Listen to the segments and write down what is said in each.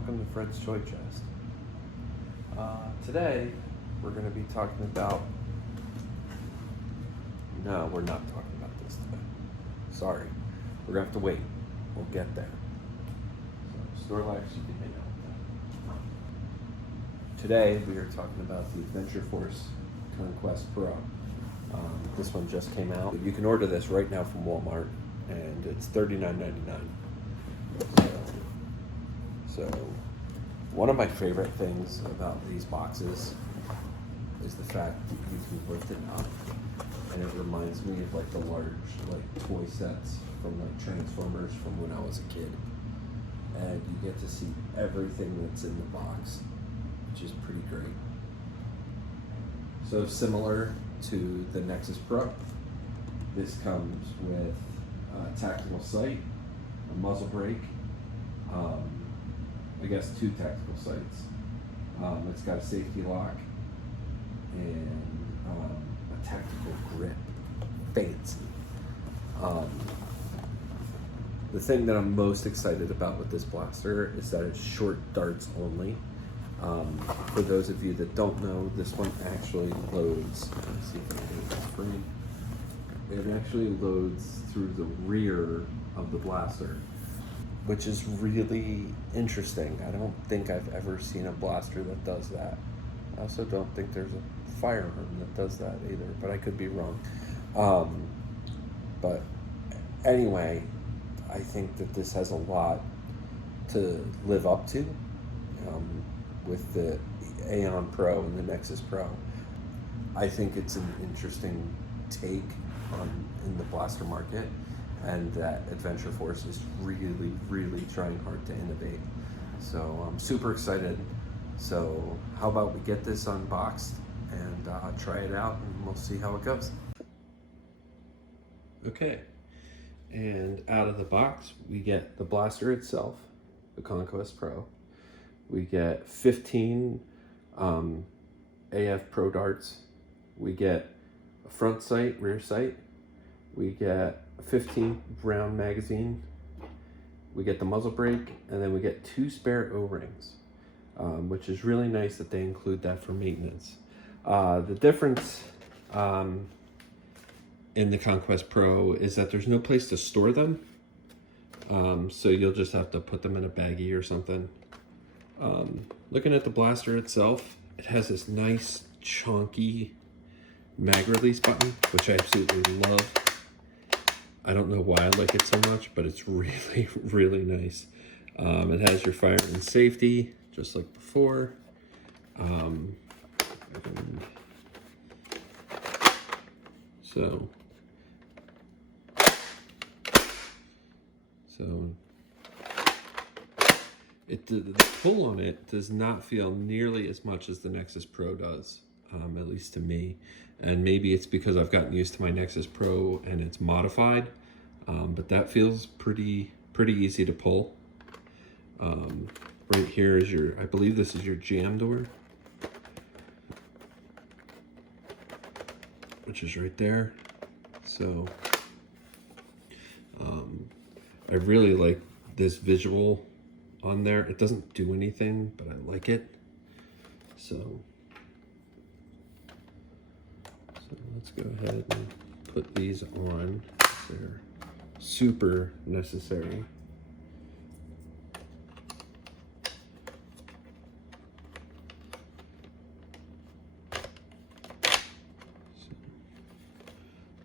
Welcome to Fred's Toy Chest. Today, we're going to be talking about... No, we're not talking about this today. Sorry. We're going to have to wait. We'll get there. So, Snorlax, you can hang out with that. Today, we are talking about the Adventure Force Conquest Pro. This one just came out. You can order this right now from Walmart, and it's $39.99. So, one of my favorite things about these boxes is the fact that you can lift it up, and it reminds me of like the large toy sets from like Transformers from when I was a kid. And you get to see everything that's in the box, which is pretty great. So similar to the Nexus Pro, this comes with a tactical sight, a muzzle brake, I guess 2 tactical sights. It's got a safety lock and a tactical grip. Fancy. The thing that I'm most excited about with this blaster is that it's short darts only. For those of you that don't know, this one actually loads. Let's see if I can get this frame. It actually loads through the rear of the blaster, which is really interesting. I don't think I've ever seen a blaster that does that. I also don't think there's a firearm that does that either, but I could be wrong. But anyway, I think that this has a lot to live up to with the Aeon Pro and the Nexus Pro. I think it's an interesting take in the blaster market, and that Adventure Force is really, really trying hard to innovate. So I'm super excited. So how about we get this unboxed and try it out, and we'll see how it goes. Okay, and out of the box, we get the blaster itself, the Conquest Pro. We get 15 AF Pro darts. We get a front sight, rear sight. We get a 15 round magazine. We get the muzzle brake, and then we get 2 spare O-rings, which is really nice that they include that for maintenance. The difference in the Conquest Pro is that there's no place to store them, so you'll just have to put them in a baggie or something. Looking at the blaster itself, it has this nice chunky mag release button, which I absolutely love. I don't know why I like it so much, but it's really, really nice. It has your fire and safety, just like before. So the pull on it does not feel nearly as much as the Nexus Pro does, at least to me. And maybe it's because I've gotten used to my Nexus Pro and it's modified, but that feels pretty easy to pull. Right here is I believe this is your jam door, which is right there. So I really like this visual on there. It doesn't do anything, but I like it. So let's go ahead and put these on. They're super necessary.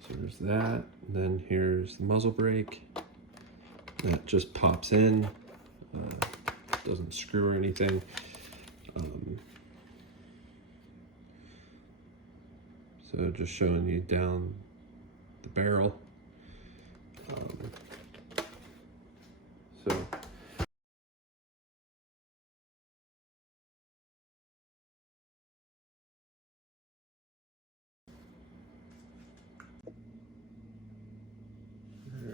So there's that. And then here's the muzzle brake. That just pops in. Doesn't screw or anything. So just showing you down the barrel. All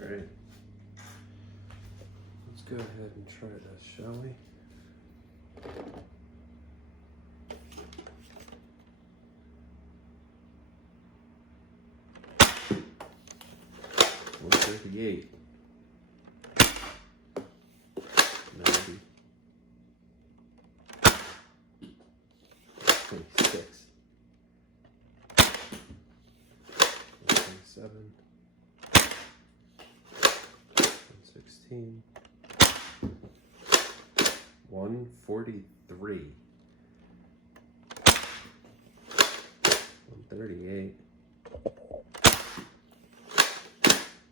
right. Let's go ahead and try this, shall we? $138. 90. 119, 143, 138,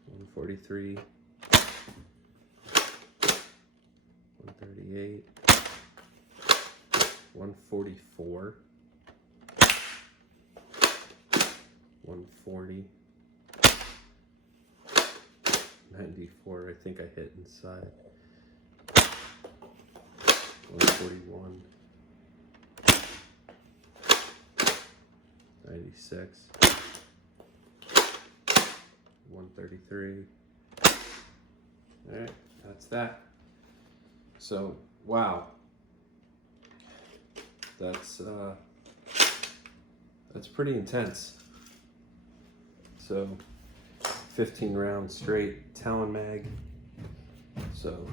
143, 138, 144, 140, 94, I think I hit inside, 141, 96, 133. All right, that's that. So, wow. That's pretty intense. So 15 rounds straight Talon mag. So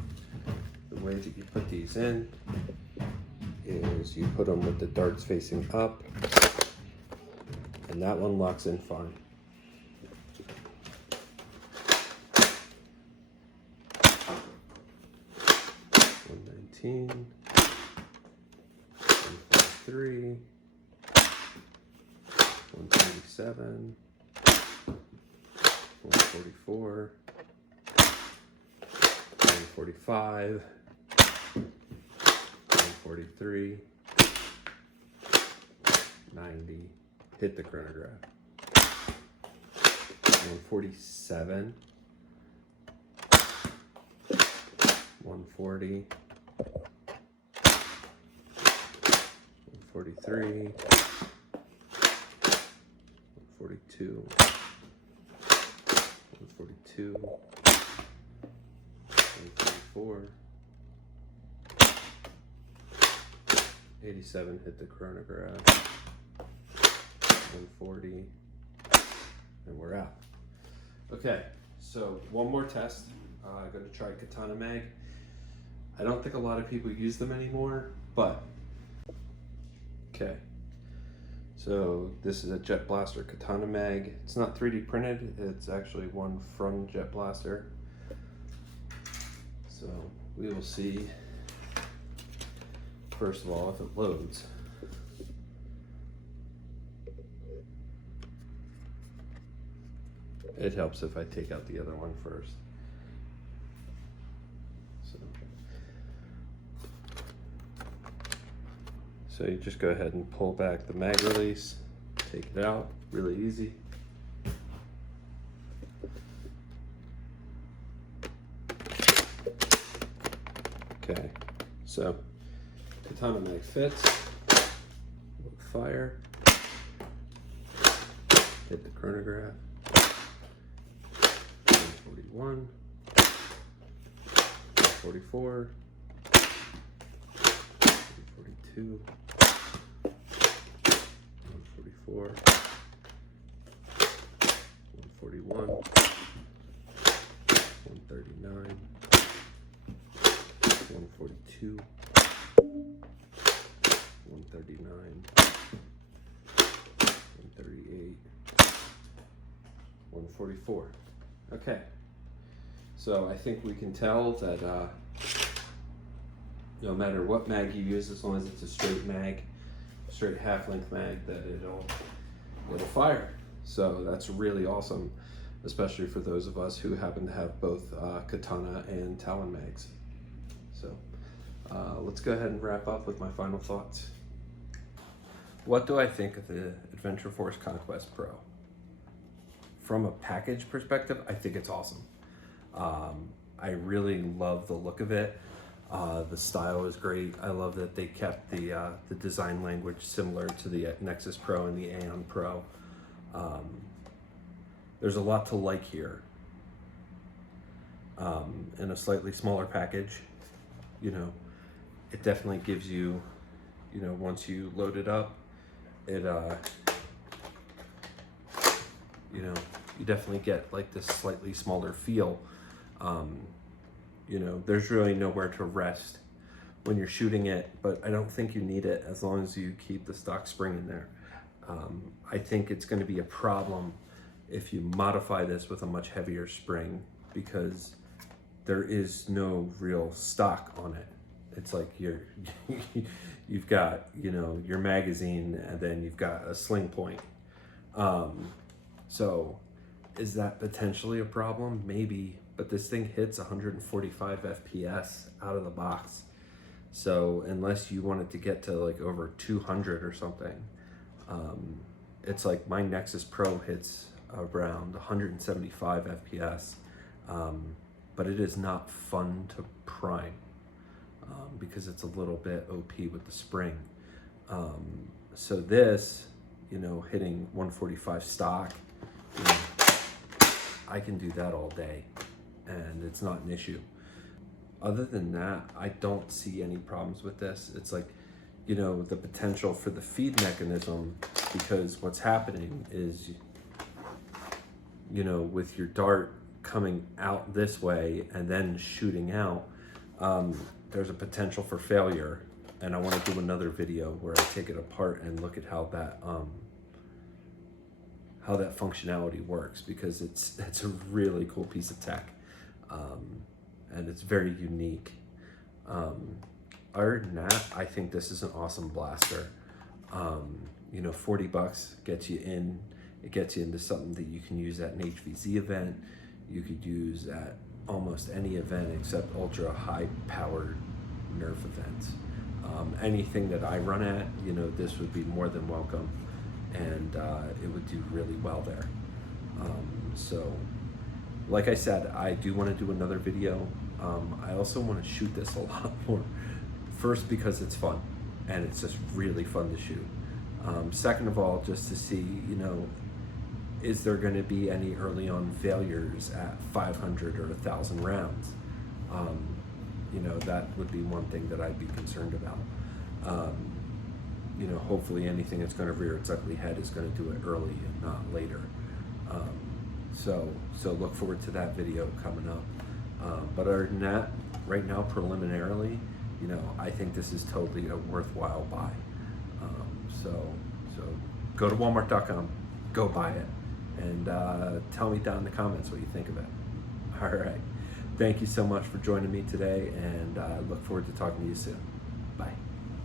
the way that you put these in is you put them with the darts facing up, and that one locks in fine. $119, $143, $127, $144, $145, $143, $90. Hit the chronograph. $147, $140, $143, $142, $142, $144, $87, hit the chronograph, $140, and we're out. Okay, so one more test. I'm going to try Katana Mag. I don't think a lot of people use them anymore, but okay. So this is a Jet Blaster Katana Mag. It's not 3D printed, it's actually one from Jet Blaster. So we will see, first of all, if it loads. It helps if I take out the other one first. So you just go ahead and pull back the mag release, take it out, really easy. Okay, so Katana Mag fits, fire, hit the chronograph, 141, 144, 142, 144, 141, 139, 142, 139, 138, 144. Okay, so I think we can tell that no matter what mag you use, as long as it's a straight mag, straight half-length mag, that it'll fire. So that's really awesome, especially for those of us who happen to have both Katana and Talon mags. So let's go ahead and wrap up with my final thoughts. What do I think of the Adventure Force Conquest Pro? From a package perspective, I think it's awesome. I really love the look of it. The style is great. I love that they kept the design language similar to the Nexus Pro and the Aeon Pro. There's a lot to like here. In a slightly smaller package, you know, it definitely gives you, you know, once you load it up, it, you know, you definitely get like this slightly smaller feel. You know, there's really nowhere to rest when you're shooting it, but I don't think you need it as long as you keep the stock spring in there. I think it's going to be a problem if you modify this with a much heavier spring, because there is no real stock on it. It's like you've got, you know, your magazine, and then you've got a sling point. So is that potentially a problem? Maybe, but this thing hits 145 FPS out of the box. So unless you want it to get to like over 200 or something, it's like my Nexus Pro hits around 175 FPS, but it is not fun to prime because it's a little bit OP with the spring. So this, you know, hitting 145 stock, you know, I can do that all day and it's not an issue. Other than that, I don't see any problems with this. It's like, you know, the potential for the feed mechanism, because what's happening is, you know, with your dart coming out this way and then shooting out, there's a potential for failure. And I want to do another video where I take it apart and look at how that functionality works, because it's a really cool piece of tech, and it's very unique. Other than that, I think this is an awesome blaster. You know, $40 gets you in. It gets you into something that you can use at an HVZ event. You could use at almost any event except ultra high powered Nerf events. Anything that I run at, you know, this would be more than welcome, and it would do really well there. So like I said, I do want to do another video. I also want to shoot this a lot more. First, because it's fun and it's just really fun to shoot. Second of all, just to see, you know, is there going to be any early on failures at 500 or 1,000 rounds? You know, that would be one thing that I'd be concerned about. You know, hopefully anything that's going to rear its ugly head is going to do it early and not later. So look forward to that video coming up. But other than that, right now, preliminarily, you know, I think this is totally a worthwhile buy. So go to Walmart.com, go buy it, and tell me down in the comments what you think of it. All right. Thank you so much for joining me today, and I look forward to talking to you soon.